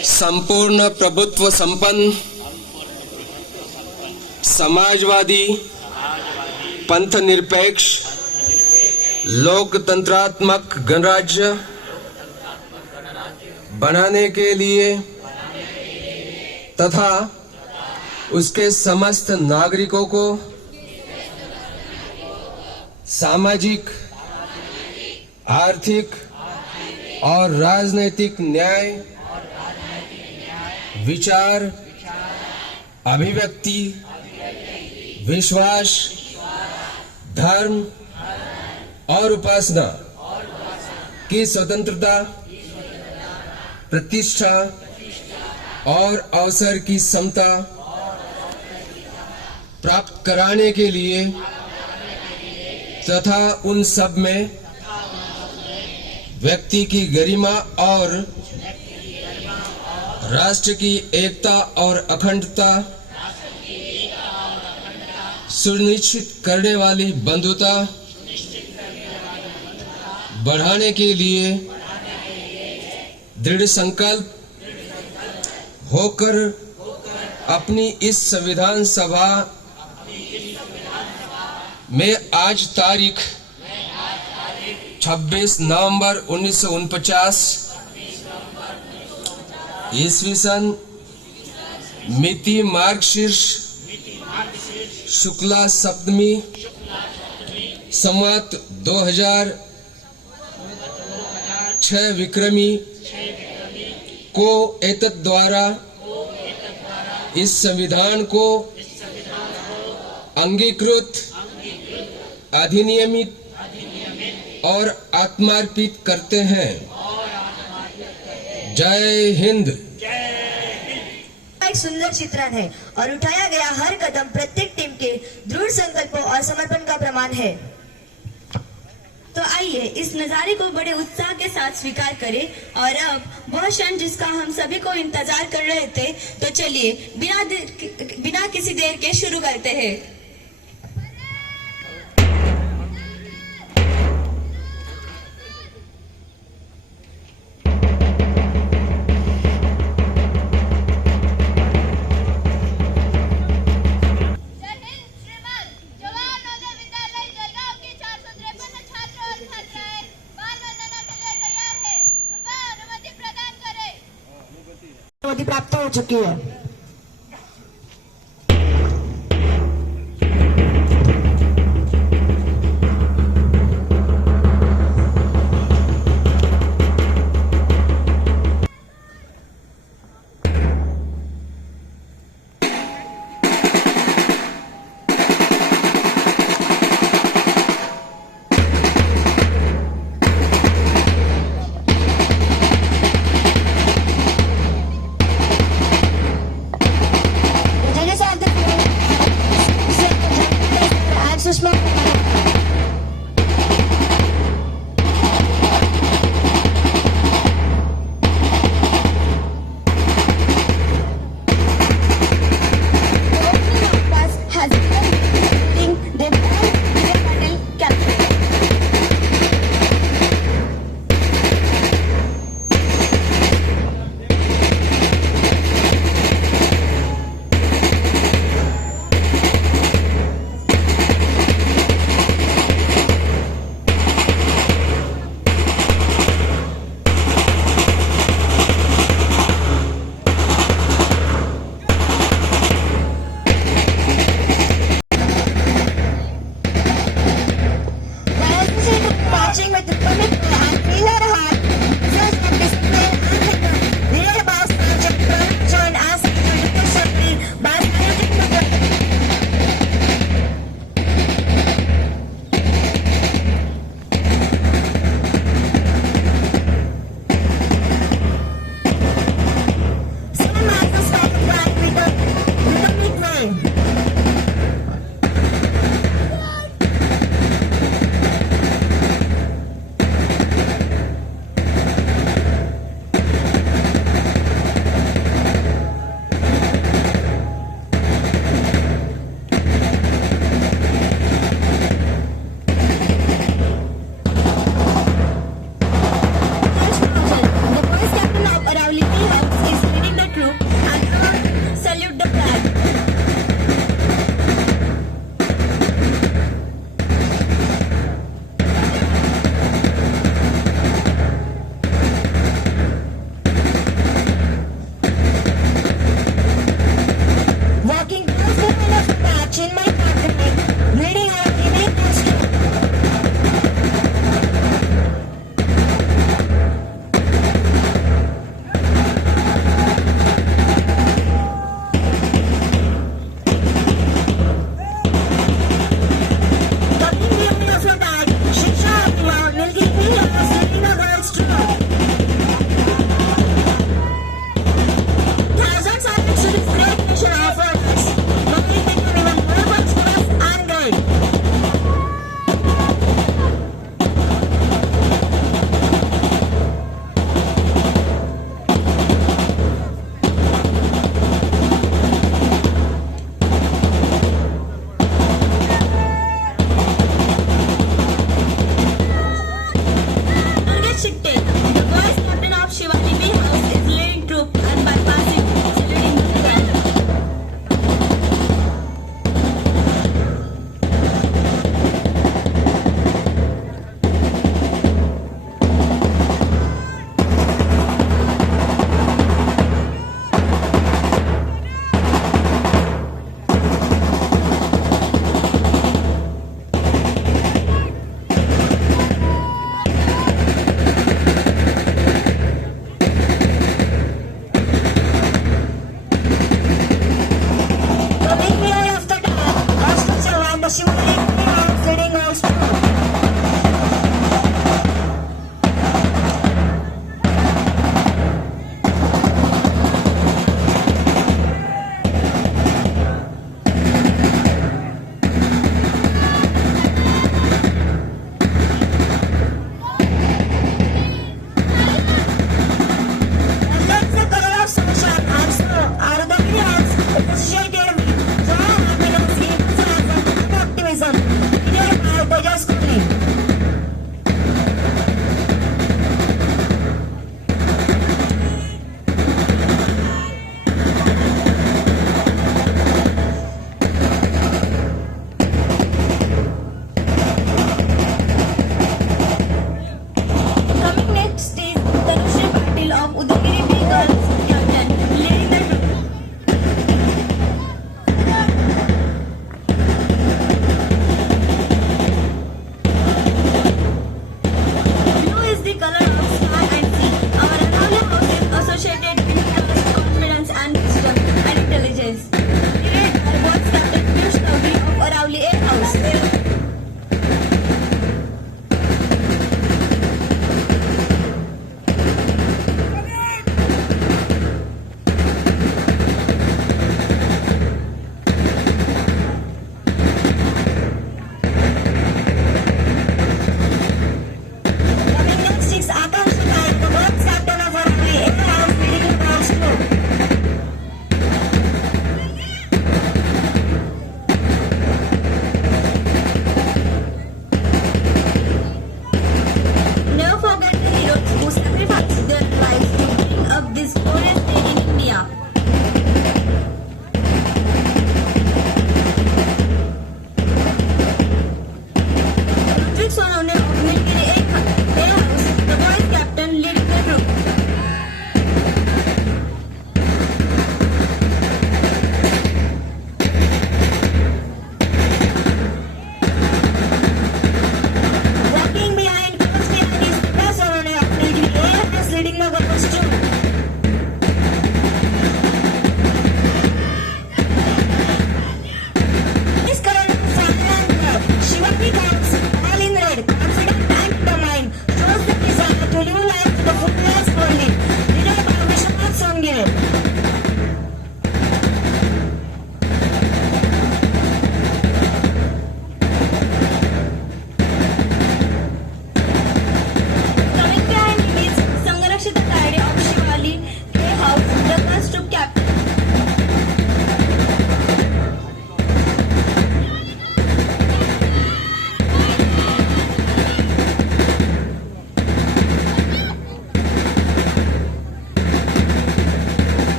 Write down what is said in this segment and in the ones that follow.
संपूर्ण प्रभुत्व संपन्न समाजवादी पंथ निरपेक्ष लोकतंत्रात्मक गणराज्य बनाने के लिए तथा उसके समस्त नागरिकों को सामाजिक, आर्थिक और राजनैतिक न्याय, विचार, अभिव्यक्ति, विश्वास, धर्म और उपासना की स्वतंत्रता, प्रतिष्ठा और अवसर की समता प्राप्त कराने के लिए तथा उन सब में व्यक्ति की गरिमा और राष्ट्र की एकता और अखंडता सुनिश्चित करने वाली बंधुता बढ़ाने के लिए दृढ़ संकल्प होकर अपनी इस संविधान सभा में आज तारीख 26 नवंबर 1949 ईस्वी सन मिति मार्गशीर्ष शुक्ला सप्तमी संवत 2006 विक्रमी को एतत् द्वारा इस संविधान को अंगीकृत, अधिनियमित और आत्मार्पित करते हैं। जय हिंद। एक सुंदर चित्रण है और उठाया गया हर कदम प्रत्येक टीम के दृढ़ संकल्पों और समर्पण का प्रमाण है। तो आइए इस नजारे को बड़े उत्साह के साथ स्वीकार करें और अब वह क्षण जिसका हम सभी को इंतजार कर रहे थे, तो चलिए बिना किसी देर के शुरू करते हैं। प्राप्त हो चुकी है। girls captain, leading the troop. Blue is the color of sky and sea. Our Aravalli house is associated with trust, confidence, and wisdom and intelligence. Led by Vice Captain Piyush Tawri of Aravalli Air House.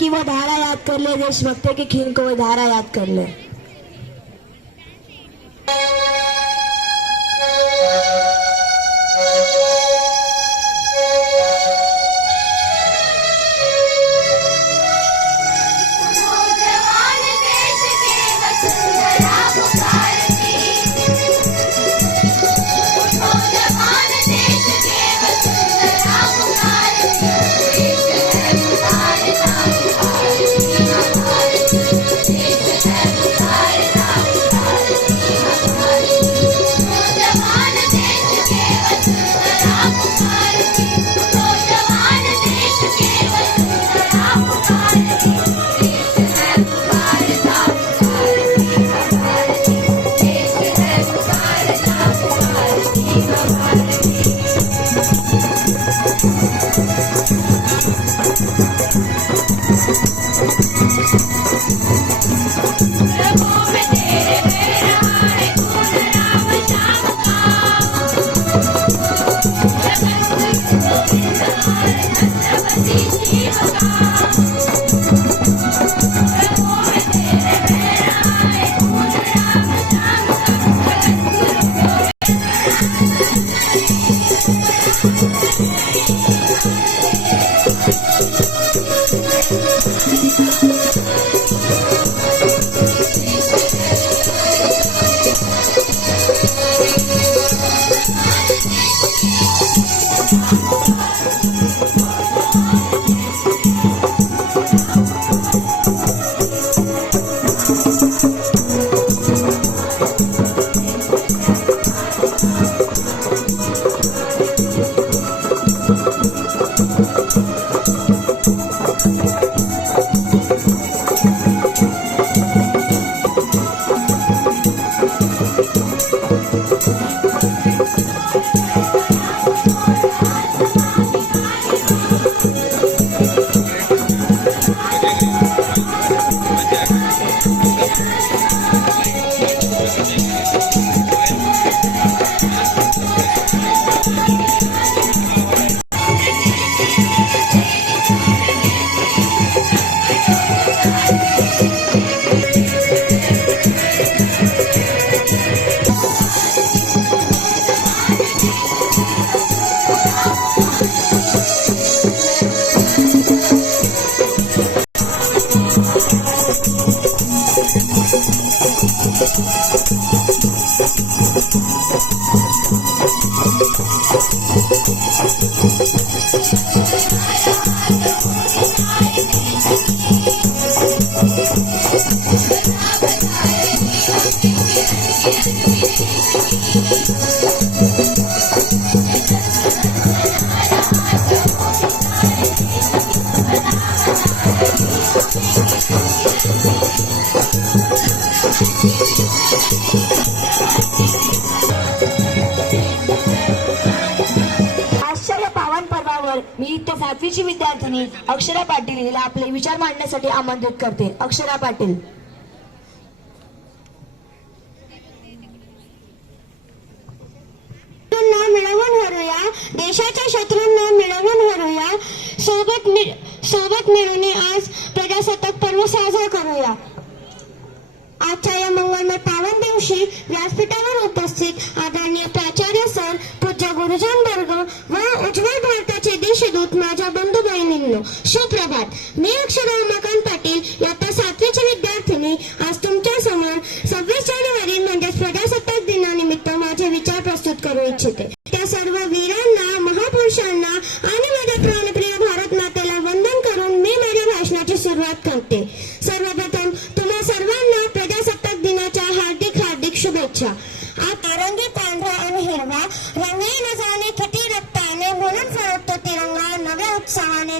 की वो धारा याद कर ले, देशभक्ति की खीन को वो धारा याद कर ले। आजच्या या पावन पर्वावर मी इयत्ता 7वीची विद्यार्थिनी अक्षरा पाटील हिला आपले विचार मांडण्यासाठी आमंत्रित करते. अक्षरा पाटील. मिळवून हरूया, देशाच्या शत्रूंना मिळवून हरूया, सोबत मिळून आज प्रजासत्ताक पर्व साजरा करूया. आजच्या या मंगलमय पावन दिवशी व्यासपीठावर उपस्थित आदरणीय प्राचार्य सर, पूज्य गुरुजन वर्ग व उज्ज्वल भारताचे देशदूत माझ्या बंधू बहिणींनो, सुप्रभात. मी अक्षरा उमाकांत पाटील इयत्ता 7वीची विद्यार्थिनी आज तुमच्या समोर 26 जानेवारी म्हणजेच प्रजासत्ताक दिनानिमित्त माझे विचार प्रस्तुत करू इच्छिते. त्या सर्व वीरांना, महापुरुषांना आणि माझ्या प्राणप्रिय भारत मातेला वंदन करून मी माझ्या भाषणाची सुरुवात करते. सर्वप्रथम तुम्हा सर्वांना प्रजासत्ताक दिनाच्या हार्दिक शुभेच्छा. आता रंगी पांढरा आणि हिरवा, रंगी न जाणे किती रक्ताने, म्हणून फडकतो तिरंगा नव्या उत्साहाने.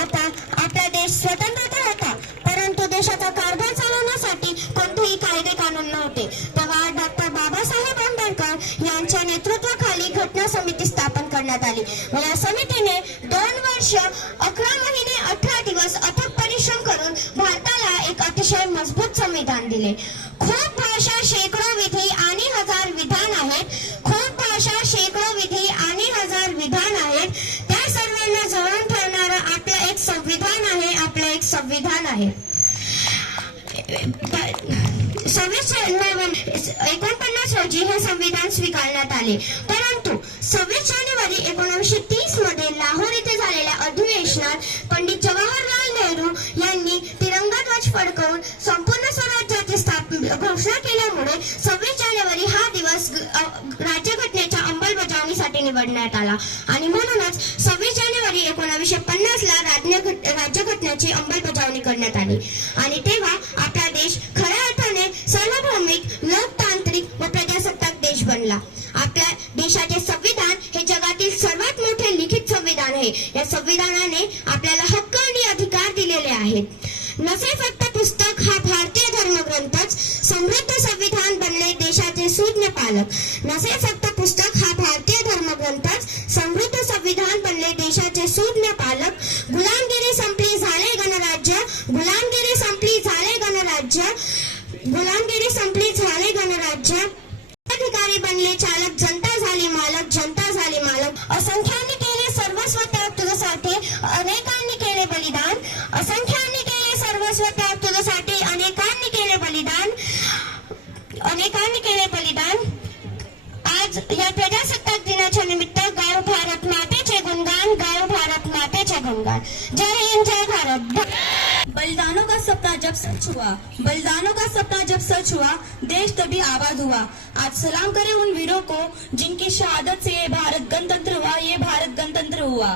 आता आपला देश स्वतंत्र तर होता, परंतु देशाचा कारभार चालवण्यासाठी कोणतेही कायदे कानून नव्हते. तेव्हा डॉक्टर बाबासाहेब आंबेडकर यांच्या नेतृत्वाखाली घटना समिती स्थापन करण्यात आली. या समितीने 2 वर्ष 11 महिने 18 दिवस अथक परिश्रम करून भारताला एक अतिशय मजबूत संविधान दिले. खूप भाषा, शेकडो विधी आणि हजार विधान आहेत. खूप भाषा, शेकडो विधी आणि हजार विधान आहेत. त्या सर्वांना जोडून ठेवणारा आले. परंतु 26 जानेवारी 1930 मध्ये लाहोर येथे झालेल्या अधिवेशनात पंडित जवाहरलाल नेहरू यांनी तिरंगा ध्वज फडकवून संपूर्ण स्वराज्याची घोषणा केल्यामुळे 26 जानेवारी हा दिवस राज्यघटनेच्या अंमलबजावणीसाठी निवडण्यात आला आणि म्हणूनच 26 जानेवारी 1950 ला राज्यघटनेची अंमलबजावणी करण्यात आली. आणि तेव्हा आपला देश खऱ्या अर्थाने सार्वभौमिक, लोकतांत्रिक व प्रजासत्ताक देश बनला. आपल्या देशाचे संविधान हे जगातील सर्वात मोठे लिखित संविधान आहे. या संविधानाने आपल्याला हक्क आणि अधिकार दिलेले आहेत. नसे फक्त पुस्तक हा भारतीय धर्मग्रंथच, समृद्ध संविधान बनले देशाचे सुज्ञ पालक. नसे फक्त पुस्तक हा भारतीय धर्मग्रंथच, समृद्ध संविधान बनले देशाचे सुज्ञ पालक. गुलामगिरी संपली झाले गणराज्य, गुलामगिरी संपली झाले गणराज्य, गुलामगिरी संपली झाले गणराज्य. अधिकारी बनले चालक, जनता झाली मालक, जनता झाली मालक. असंख्यांनी केले सर्वस्व त्याग तुझ्यासाठी, अनेकांनी केले बलिदान. असंख्यांनी केले सर्वस्व त्याग तुझ्यासाठी, अनेकांनी केले बलिदान, अनेकांनी केले बलिदान. आज या प्रजासत्ताक दिनाच्या निमित्त गाओ भारत मातेचे गुणगान, गाओ भारत मातेचे गुणगान. जय हिंद, जय भारत. बलिदानों का सपना जब सच हुआ, बलिदानों का सपना जब सच हुआ, देश तभी आबाद हुआ. आज सलाम करें उन वीरों को जिनकी शहादत से ये भारत गणतंत्र हुआ, ये भारत गणतंत्र हुआ.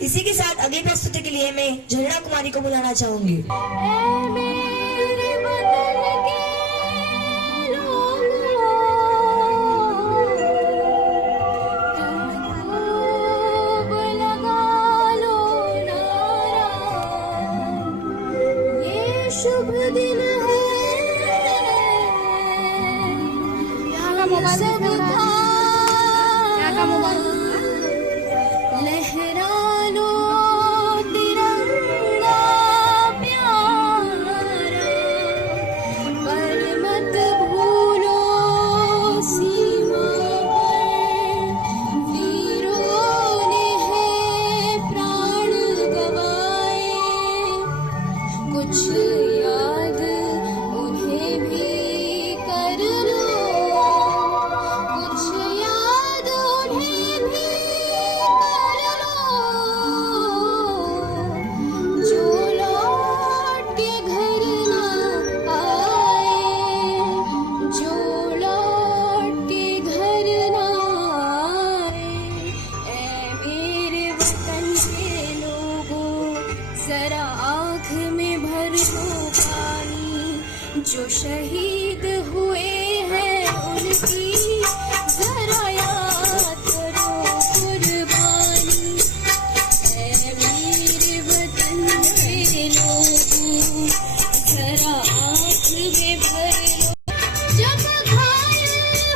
इसी के साथ अगली प्रस्तुति के लिए मैं झरना कुमारी को बुलाना चाहूंगी. शुभ दिन है, लहरा लो तिरंगा प्यारा, पर मत भूलो सीमा पर वीरों ने है प्राण गवाए. कुछ याद उन्हें भी कर लो, कुछ याद उन्हें भी कर लो, जो लौट के घर ना आए, जो लौट के घर ना आए. ऐ मेरे वतन के लोगों, जरा आँख में भर लो पानी. जो शहीद हुए हैं उनकी जरा याद करो कुर्बानी. ऐ मेरे वतन के लोगों, जरा आँख में भर लो. जब घायल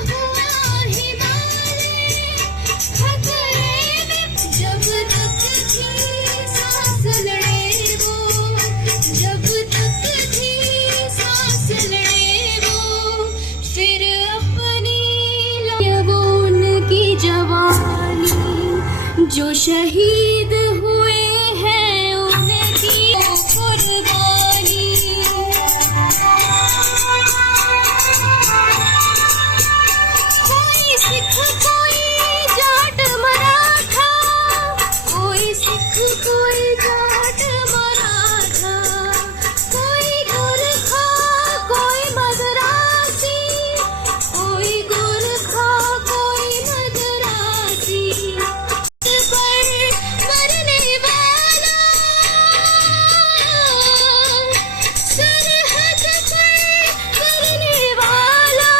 हुआ हिमालय खतरे में, जब तक थी सांस लड़े वो, जब तक थी सांस लड़े वो, फिर अपनी वो उनकी जवानी. जो शहीद हुए हैं उनकी कुर्बानी. कोई सिख कोई जाट मराठा, कोई सिख कोई जाट मराठा, कोई गोरखा कोई मद्रासी, कोई गोरखा कोई मद्रासी. पर मरने वाला, सरहद पर मरने वाला,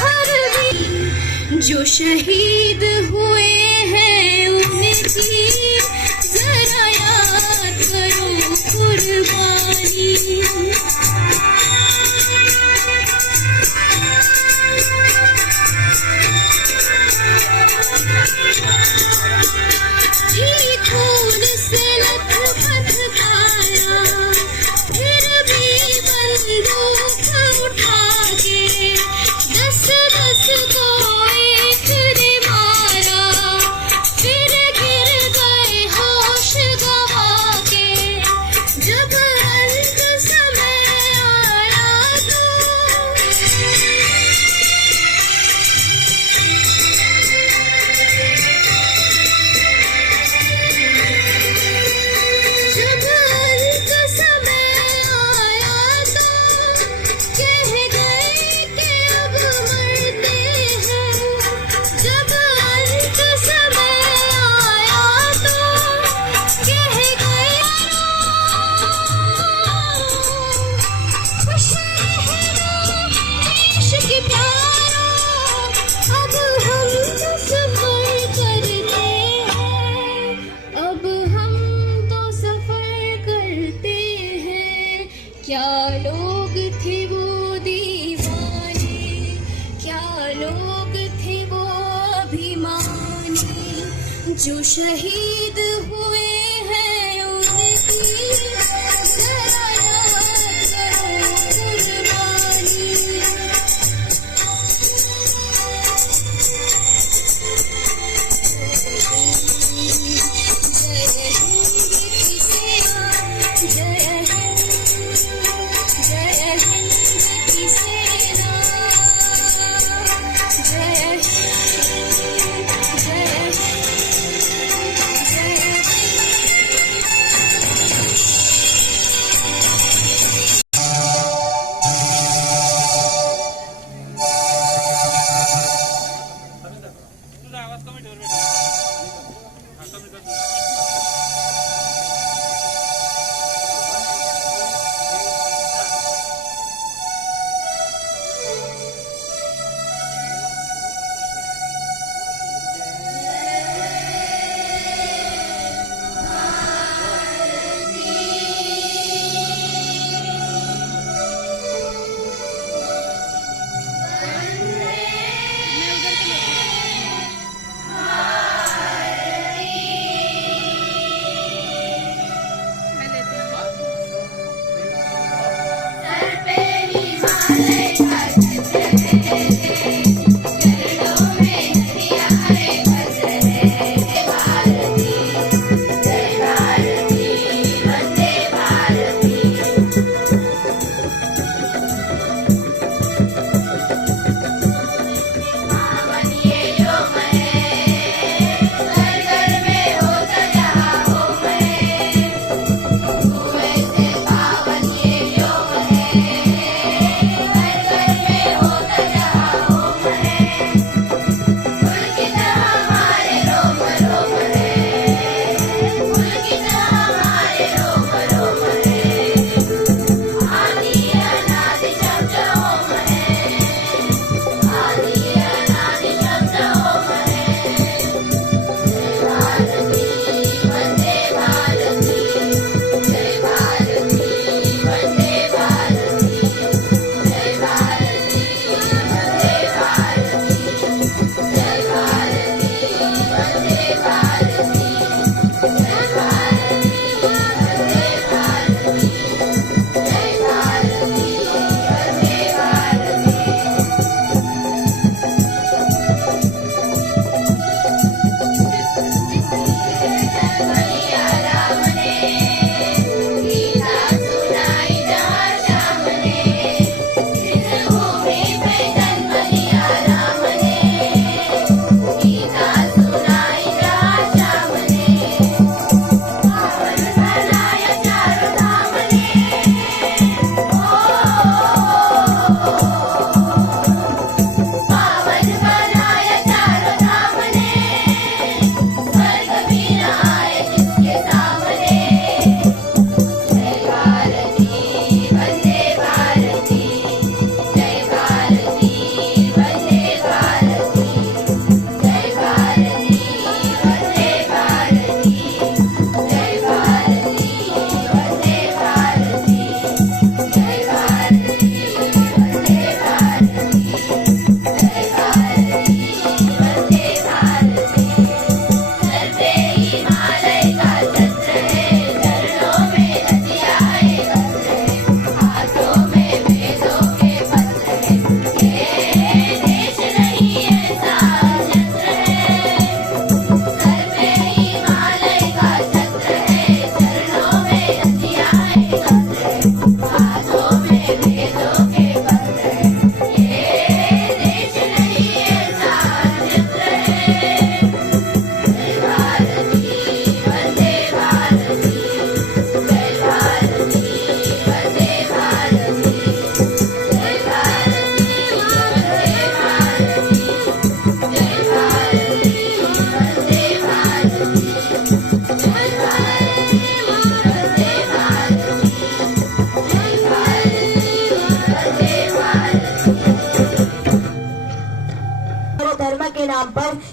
हर वीर जो शहीद हुए हैं उनकी जरा याद करो कुर्बानी. जी खून से लथपथ पाया, फिर भी बंदूक उठा के 10-10 को एक ने मारा. फिर गिर गए होश गवा के, जब अंत समय जो शहीद हुए हैं उनकी जरा याद करो कुर्बानी। जय हिंद की सेना, जय हिंद, जय हिंद की सेना, जय हिंद, जय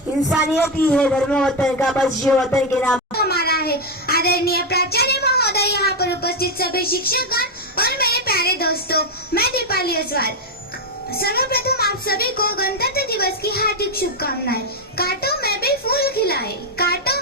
इंसानियत ही है धर्म वतन का, बस जियो वतन के नाम। हमारा है आदरणीय प्राचार्य महोदय, यहाँ पर उपस्थित सभी शिक्षकगण और मेरे प्यारे दोस्तों, मैं दीपाली असवाल। सर्वप्रथम आप सभी को गणतंत्र दिवस की हार्दिक शुभकामनाएं। कांटों में भी फूल खिलाए, कांटों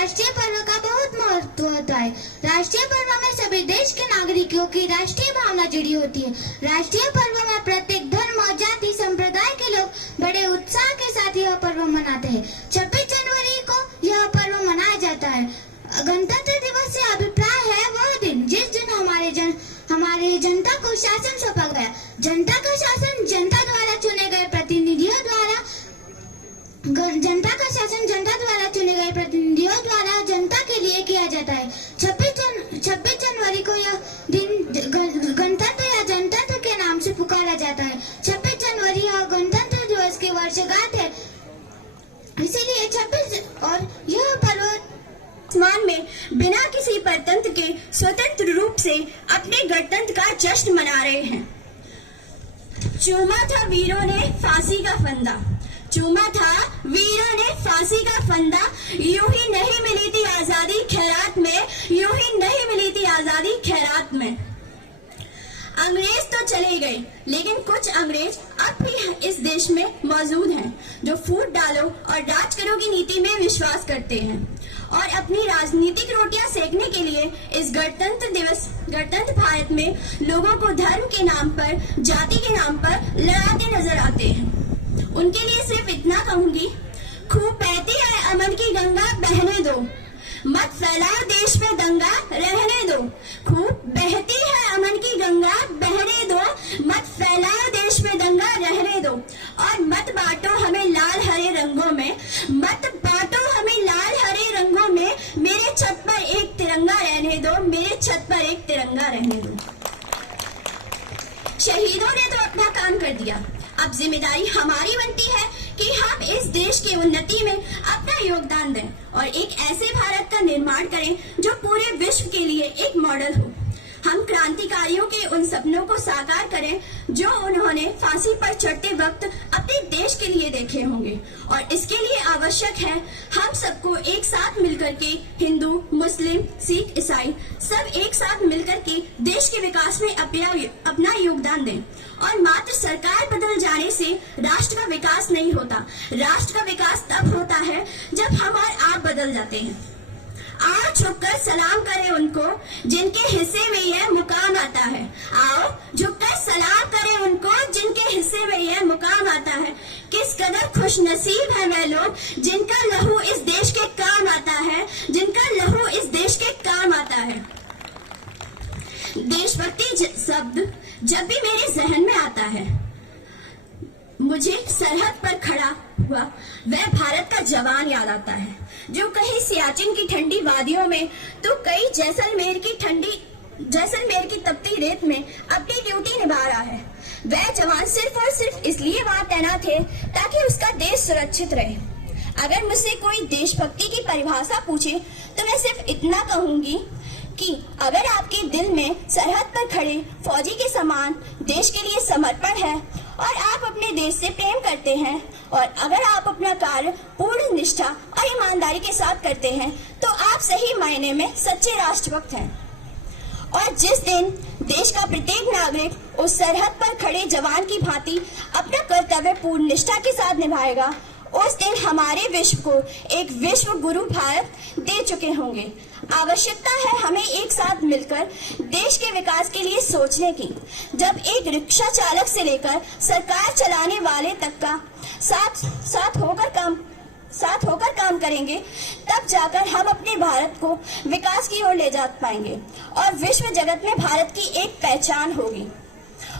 राष्ट्रीय पर्व का बहुत महत्व होता है। राष्ट्रीय पर्व में सभी देश के नागरिकों की राष्ट्रीय भावना जुड़ी होती है। राष्ट्रीय पर्व में प्रत्येक धर्म और जाति संप्रदाय के लोग बड़े उत्साह के साथ यह पर्व मनाते हैं। 26 जनवरी को यह पर्व मनाया जाता है। गणतंत्र दिवस से अभिप्राय है वह दिन जिस दिन हमारे जनता को शासन सौंपा गया। जनता का शासन जनता द्वारा चुने गए प्रतिनिधियों द्वारा जनता के लिए किया जाता है। 26 जनवरी को यह दिन गणतंत्र या जनतंत्र के नाम से पुकारा जाता है। 26 जनवरी यह गणतंत्र दिवस की वर्षगांठ है, इसीलिए 26 और यह पर्व आसमान में बिना किसी परतंत्र के स्वतंत्र रूप से अपने गणतंत्र का जश्न मना रहे हैं। चूमा था वीरों ने फांसी का फंदा, चूमा था वीरों ने फांसी का फंदा, यूं ही नहीं मिली थी आजादी खैरात में, यूं ही नहीं मिली थी आजादी खैरात में। अंग्रेज तो चले गए, लेकिन कुछ अंग्रेज अब भी इस देश में मौजूद हैं, जो फूट डालो और राज करो की नीति में विश्वास करते हैं और अपनी राजनीतिक रोटियां सेकने के लिए इस गणतंत्र भारत में लोगों को धर्म के नाम पर, जाति के नाम पर लड़ाते नजर आते हैं। उनके लिए सिर्फ इतना कहूंगी, खूब बहती है अमन की गंगा बहने दो, मत फैलाओ देश में दंगा रहने दो। खूब बहती है अमन की गंगा बहने दो, मत फैलाओ देश में दंगा रहने दो। और मत बांटो हमें लाल हरे रंगों में, मत बांटो हमें लाल हरे रंगों में, मेरे छत पर एक तिरंगा रहने दो, मेरे छत पर एक तिरंगा रहने दो। शहीदों ने तो अपना काम कर दिया, अब जिम्मेदारी हमारी बनती है कि हम इस देश की उन्नति में अपना योगदान दें और एक ऐसे भारत का निर्माण करें जो पूरे विश्व के लिए एक मॉडल हो। हम क्रांतिकारियों के उन सपनों को साकार करें जो उन्होंने फांसी पर चढ़ते वक्त अपने देश के लिए देखे होंगे। और इसके लिए आवश्यक है हम सबको एक साथ मिलकर के, हिंदू, मुस्लिम, सिख, ईसाई, सब एक साथ मिलकर के देश के विकास में अपना योगदान दें। और मात्र सरकार बदल जाने से राष्ट्र का विकास नहीं होता। राष्ट्र का विकास तब होता है जब हम और आप बदल जाते हैं। आओ झुककर सलाम करें उनको जिनके हिस्से में यह मुकाम आता है। आओ झुककर सलाम करें उनको जिनके हिस्से में यह मुकाम आता है। किस कदर खुशनसीब है वे लोग जिनका लहू इस देश के काम आता है, जिनका लहू इस देश के काम आता है। देशभक्ति शब्द जब भी मेरे जहन में आता है, मुझे सरहद पर खड़ा हुआ वह भारत का जवान याद आता है, जो कहीं सियाचिन की ठंडी वादियों में तो कई जैसलमेर की तपती रेत में अपनी ड्यूटी निभा रहा है। वह जवान सिर्फ और सिर्फ इसलिए वहां तैनात है ताकि उसका देश सुरक्षित रहे। अगर मुझसे कोई देशभक्ति की परिभाषा पूछे तो मैं सिर्फ इतना कहूंगी कि अगर आपके दिल में सरहद पर खड़े फौजी के समान देश के लिए समर्पण है और आप अपने देश से प्रेम करते हैं और अगर आप अपना कार्य पूर्ण निष्ठा और ईमानदारी के साथ करते हैं तो आप सही मायने में सच्चे राष्ट्रभक्त हैं। और जिस दिन देश का प्रत्येक नागरिक उस सरहद पर खड़े जवान की भांति अपना कर्तव्य पूर्ण निष्ठा के साथ निभाएगा, उस दिन हमारे विश्व को एक विश्व गुरु भारत दे चुके होंगे। आवश्यकता है हमें एक साथ मिलकर देश के विकास के लिए सोचने की। जब एक रिक्शा चालक से लेकर सरकार चलाने वाले तक का साथ होकर काम करेंगे, तब जाकर हम अपने भारत को विकास की ओर ले जा पाएंगे और विश्व जगत में भारत की एक पहचान होगी।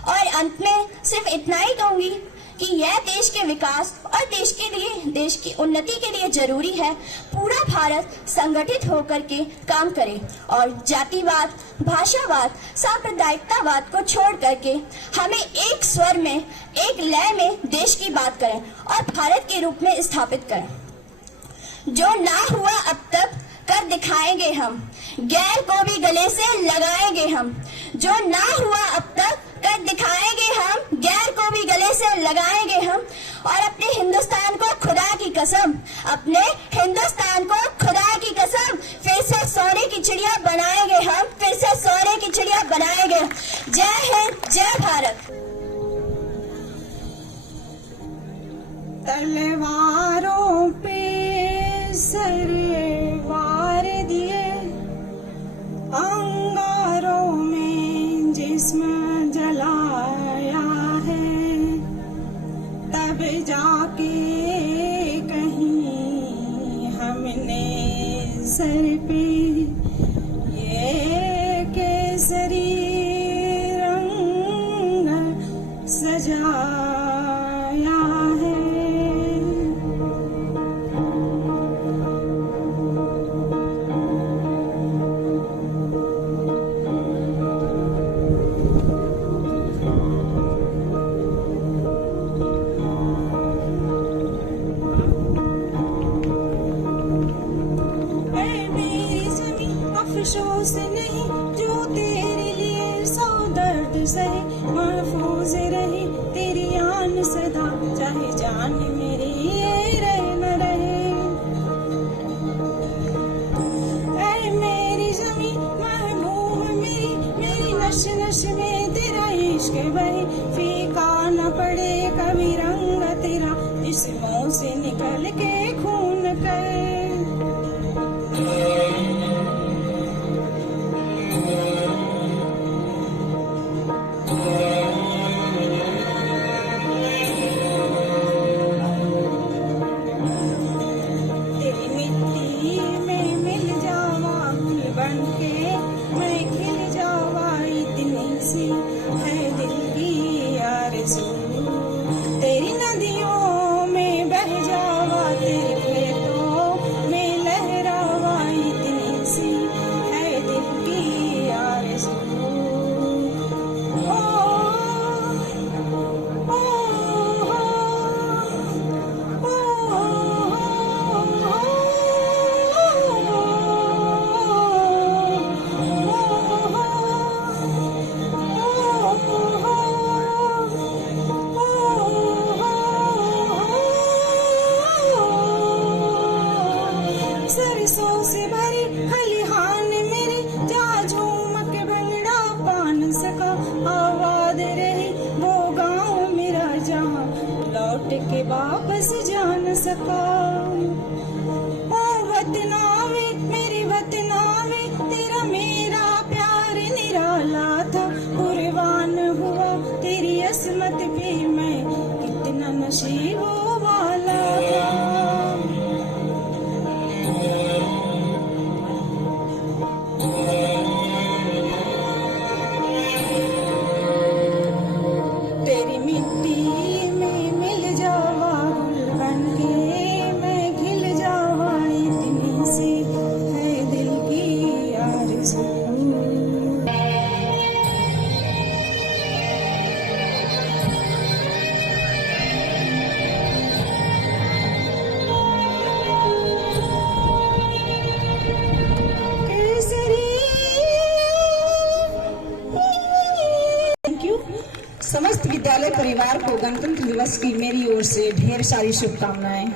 और अंत में सिर्फ इतना ही कहूंगी कि यह देश के विकास और देश की उन्नति के लिए जरूरी है पूरा भारत संगठित होकर के काम करे और जातिवाद, भाषावाद, सांप्रदायिकतावाद को छोड़ करके हमें एक स्वर में, एक लय में देश की बात करें और भारत के रूप में स्थापित करें। जो ना हुआ अब तक कर दिखाएंगे हम, गैर को भी गले से लगाएंगे हम। जो ना हुआ अब तक कर दिखाएंगे हम, गैर को भी गले से लगाएंगे हम। और अपने हिंदुस्तान को खुदा की कसम, अपने हिंदुस्तान को खुदा की कसम फिर से सोने की चिड़िया बनाएंगे हम, फिर से सोने की चिड़िया बनाएंगे। जय हिंद, जय भारत। तलवारों पे सरवा सर पे ये केसरी रंग सजाया है। अफसोस नहीं जो तेरे लिए सौ दर्द सहे, महफूज रहे तेरी आन सदा, चाहे जान मेरी ये रहे न रहे। ऐ मेरी ज़मीं महबूब मेरी, मेरी नश नश में तेरा इश्क बहे, फीका न पड़े कभी रंग तेरा, जिस्मों से निकल के खून करे। तेरी मिट्टी में मिल जावा फूल बनके, मैं खिल जावा, इतनी सी है दिल की आरज़ू। तेरी नदियों में बह जावा, तेरे खेतों में लहरावा, इतनी सी है दिल की आरज़ू। सरसों से भरी खलिहान मेरे, जा झूम के भंगड़ा पान सका, आबाद रही वो गाँव मेरा जहाँ लौट के वापस जान सका। ओ वतना में मेरे वतना में तेरा मेरा प्यार निराला था, कुर्बान हुआ तेरी असमत पे मैं, कितना नशीबों वाला था। तेरी मिट्टी में मिल जावा गुल बनके, मैं खिल जावा, इतनी सी है दिल की आरज़ू। Thank you. समस्त विद्यालय परिवार को गणतंत्र दिवस की मेरी ओर से ढेर सारी शुभकामनाएं।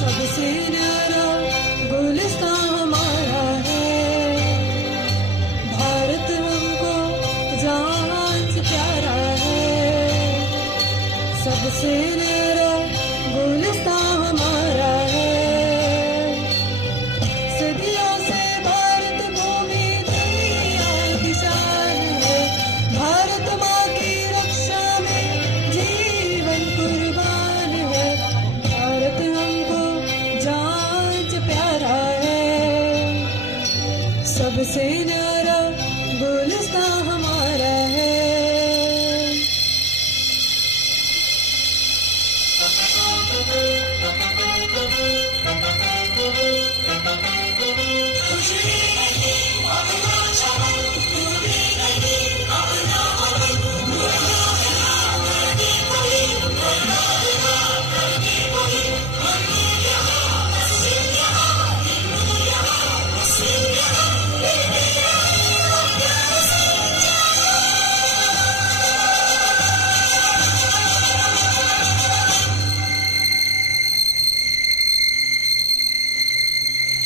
सबसे न्यारा गुलिस्तान हमारा है। भारत हमको जान से प्यारा है। सबसे न्यारा गुलिस्तान हमारा है। सदियों से भारत भूमि दुनिया की शान है। भारत माँ की रक्षा में जीवन कुर्बान है। भारत हमको जान से प्यारा है। सबसे न्यारा गुलिस्तान हमारा है।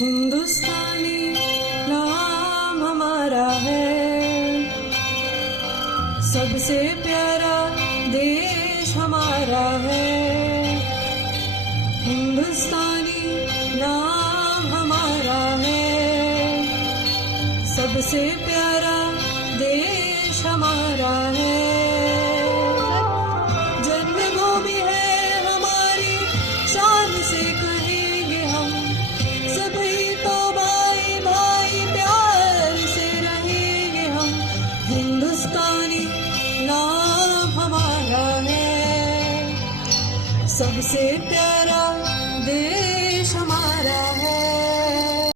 हिंदुस्तानी नाम हमारा है। सबसे प्यारा देश हमारा है। हिंदुस्तानी नाम हमारा है। सबसे प्यारा देश हमारा है। जन्मभूमि है हमारी, शान से कहेंगे हम। सभी तो भाई भाई प्यार से रहेंगे हम। हिंदुस्तानी नाम हमारा है। सबसे प्यारा